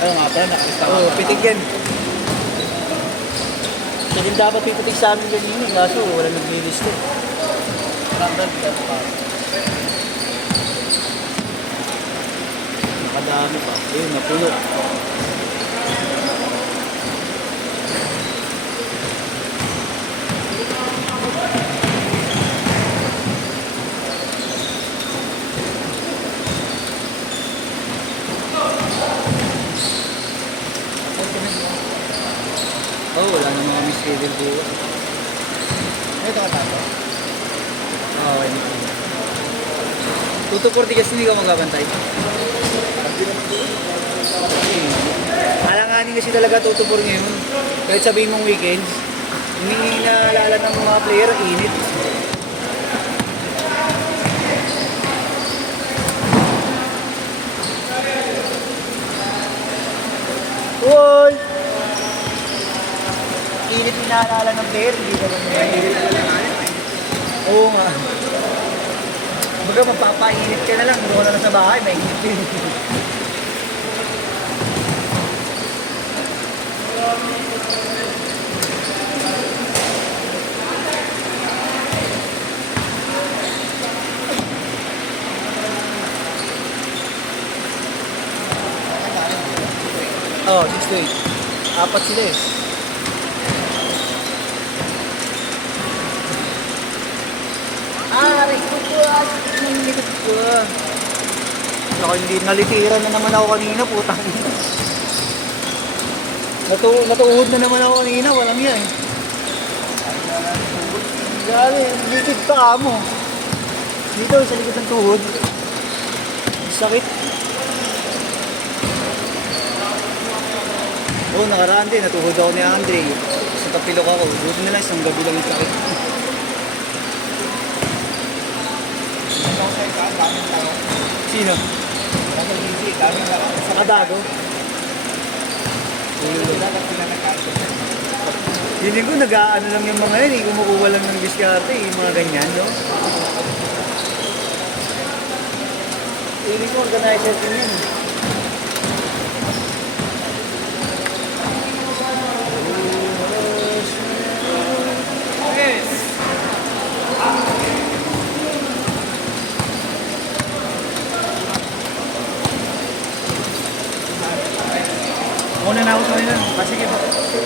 Ayun nga pala, nakalista ka Oo, pa. pitik yan. Siya din dapat pipitik sa amin kanina, kaso wala naglilista eh. Standard ka pa. Nakadami pa. Ayun, napuno. Oh, wala na mga miss-schedule bukas. Ito ka tayo. Okay na. 2 to 40 kasi hindi ka magabantay. Alanganin kasi talaga 2 to 4 ngayon. Kahit sabihin mong weekends, hindi naalala ng mga player, init. Uy! Init yung naalala ng player, hindi ka lang Oo nga. Baga mapapainit ka na lang, doon ka na sa bahay, mainit din. Oh, 6 to 8. Apat sila eh. Aray ko po, ang likod ko. Saka hindi nalitiran na naman ako kanina, putang ina. Natuhod na naman ako kanina, walang yan eh. Gari, likid pa mo. Dito, sa likod ng tuhod. Sakit. Oo, nakaraan din, natuhod ako ni Andre. Sa tapilok ako, buti na lang, isang gabi lang yung sakit. Sino? Kasi hindi, daming lang. Sa Kadago? Dapat sila nagkaroon. Hindi ko nag-aano lang yung mga yan eh, kumukuha lang ng diskarte eh, yung mga ganyan, no? Hindi ko organizer din yun. Yes! Una na ako sa kanila. Sige po.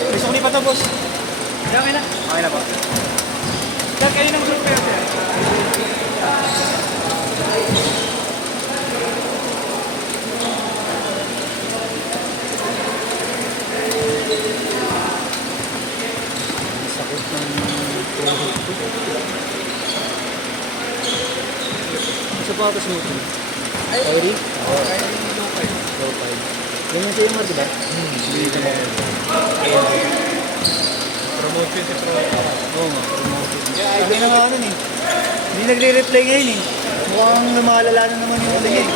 Gusto ko ni pa to, boss. Okay na. Okay na po. Sir, kayo ng group kayo, sir. Sakit ng tuhod ko. Sapatos mo ito. Kyrie? Oo. Kaya yung group kayo. Low five. Ganyan siya yung di ba? Hindi ka Promote yun si Pro. Oo nga, promoted. Sabi na nga ano eh. Hindi nagre-reply ngayon eh. Mukhang lumalala na naman yung ano niya eh.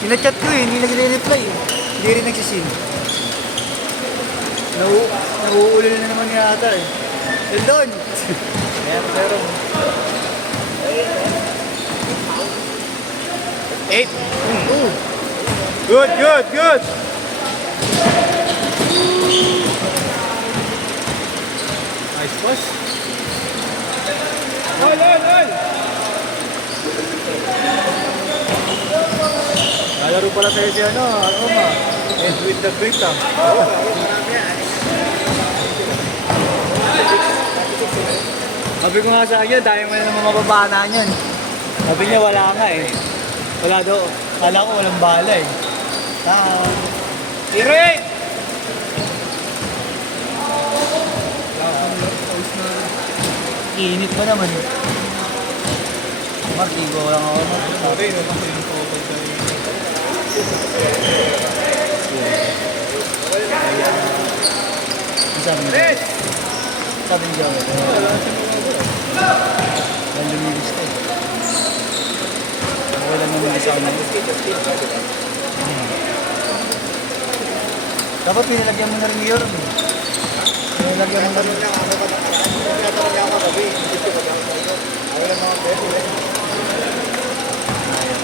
Pinachat ko eh, hindi nagre-reply eh. Hindi rin nagsisim. Nauulil na naman yata eh. Eldon! Ayan, pero. 8. Good, good, good! Nice boss. Ol! Lalaro pala sa'yo si ano, Oma. And with the great ah. Oo, marami yan. Sabi ko nga sa kanya, dahil mo na ng mga babana niyan. Sabi niya wala nga eh. Wala daw. Kala ko walang bala eh. Irene! Init pa naman eh. Martigo lang ako. Sorry, no, kasi yung total tayo. Ang sabi niya. Yes! Sabi niya. Wala siya mga Ang lumilis ka eh. Wala naman sa akin. Dapat pinalagyan mo na rin yun. Pinalagyan mo na rin.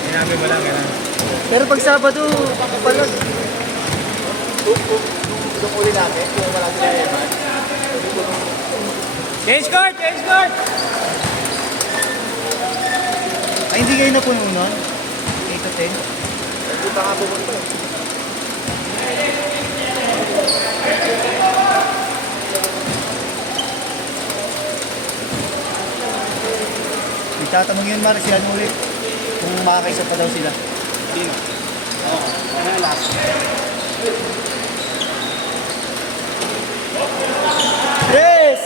Sinabi mo lang, gano'n. Pero pag Sabado, palag. Itong uli natin, kung wala sila Evan. Change card! Change card! Ay, hindi kayo napuno nun? 8 to 10? Hindi pa nga pumunta. Itatanong yun, Mar, siya ulit. Kung makakaisa pa daw sila. Sino? Oo. Ano yung last? Yes!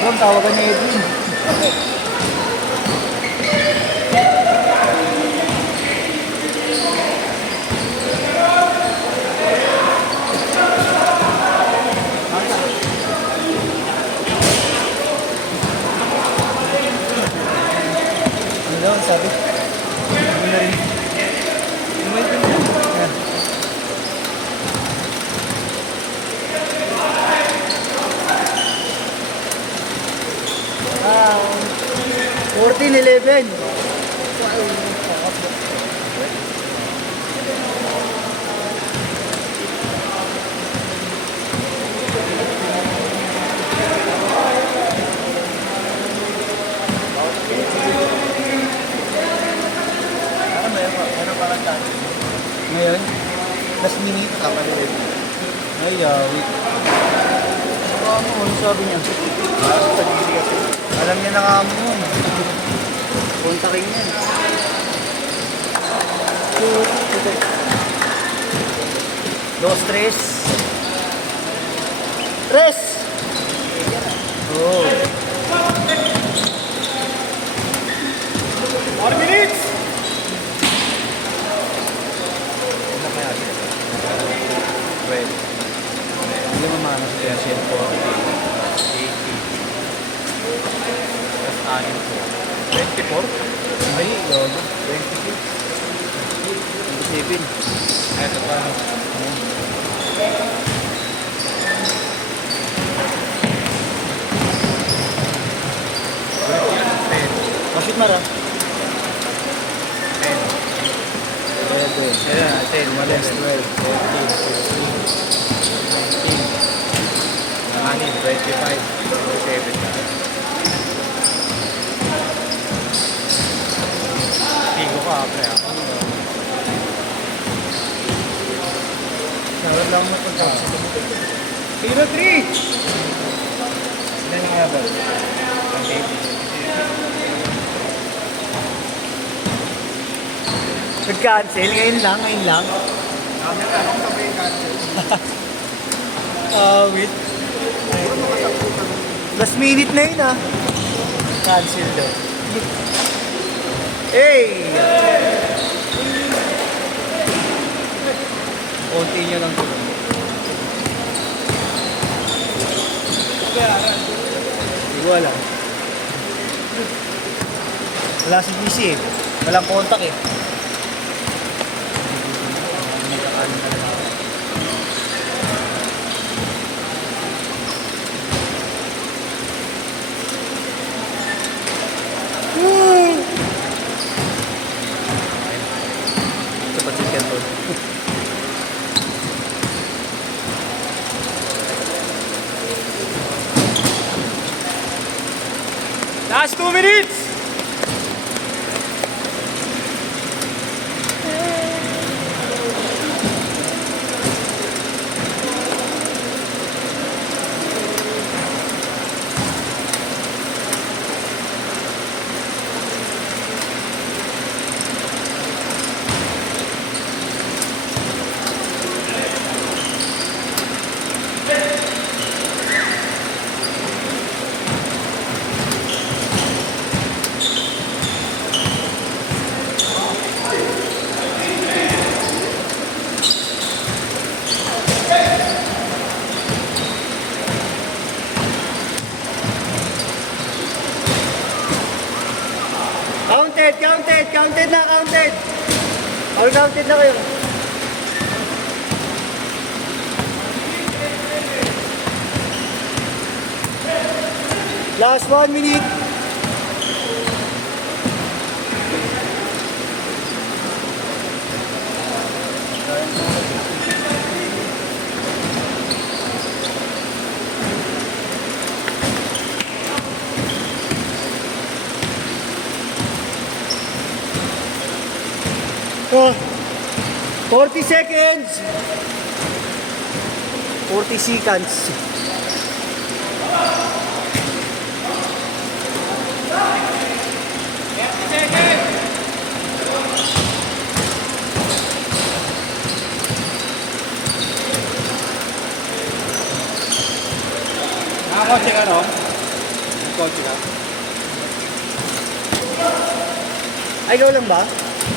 Bro, tawagan niya Edwin. Ano daw, sabi? Ano na rin? Yan. Ah, 14-11. Ngayon, last minute. Tama na rin. Ay, wait. Ano sabi niya? Alam niya na nga mo yun. Kontakin niya. Dos, tres. Tres! Oh. 4 minutes! Hindi mo maano sa kaya siya po. 24? Ay, gago. 27. Eto pa. Mashoot mara. 10. Kaya doon. Ayan, 10. Umalis 12, 14, 25, 27 na. Tigo ka, pre. Sarap lang mo itong tapos. Tiro 3! Sila yung nga ba? Ang Nag-cancel, ngayon lang. Kami ka, anong sabi yung cancel? Wait. Last minute na yun Cancel daw. Hey! Konti nyo lang ito. Hindi ko alam. Wala si GC eh. Walang kontak eh. Cepat sih kan tuh. Last 2 minutes. Counted na, counted. All counted na kayo. Last 1 minute. 40 seconds! 40 seconds. Nakakotse ka, no? Kotse ka. Ay, ikaw lang ba?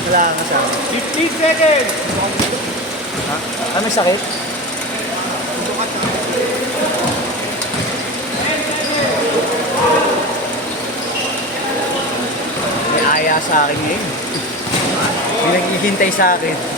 Wala kang kasama. 15 seconds! Ha? Ah, may sakit? May aya sa akin ngayon. May naghihintay sa akin.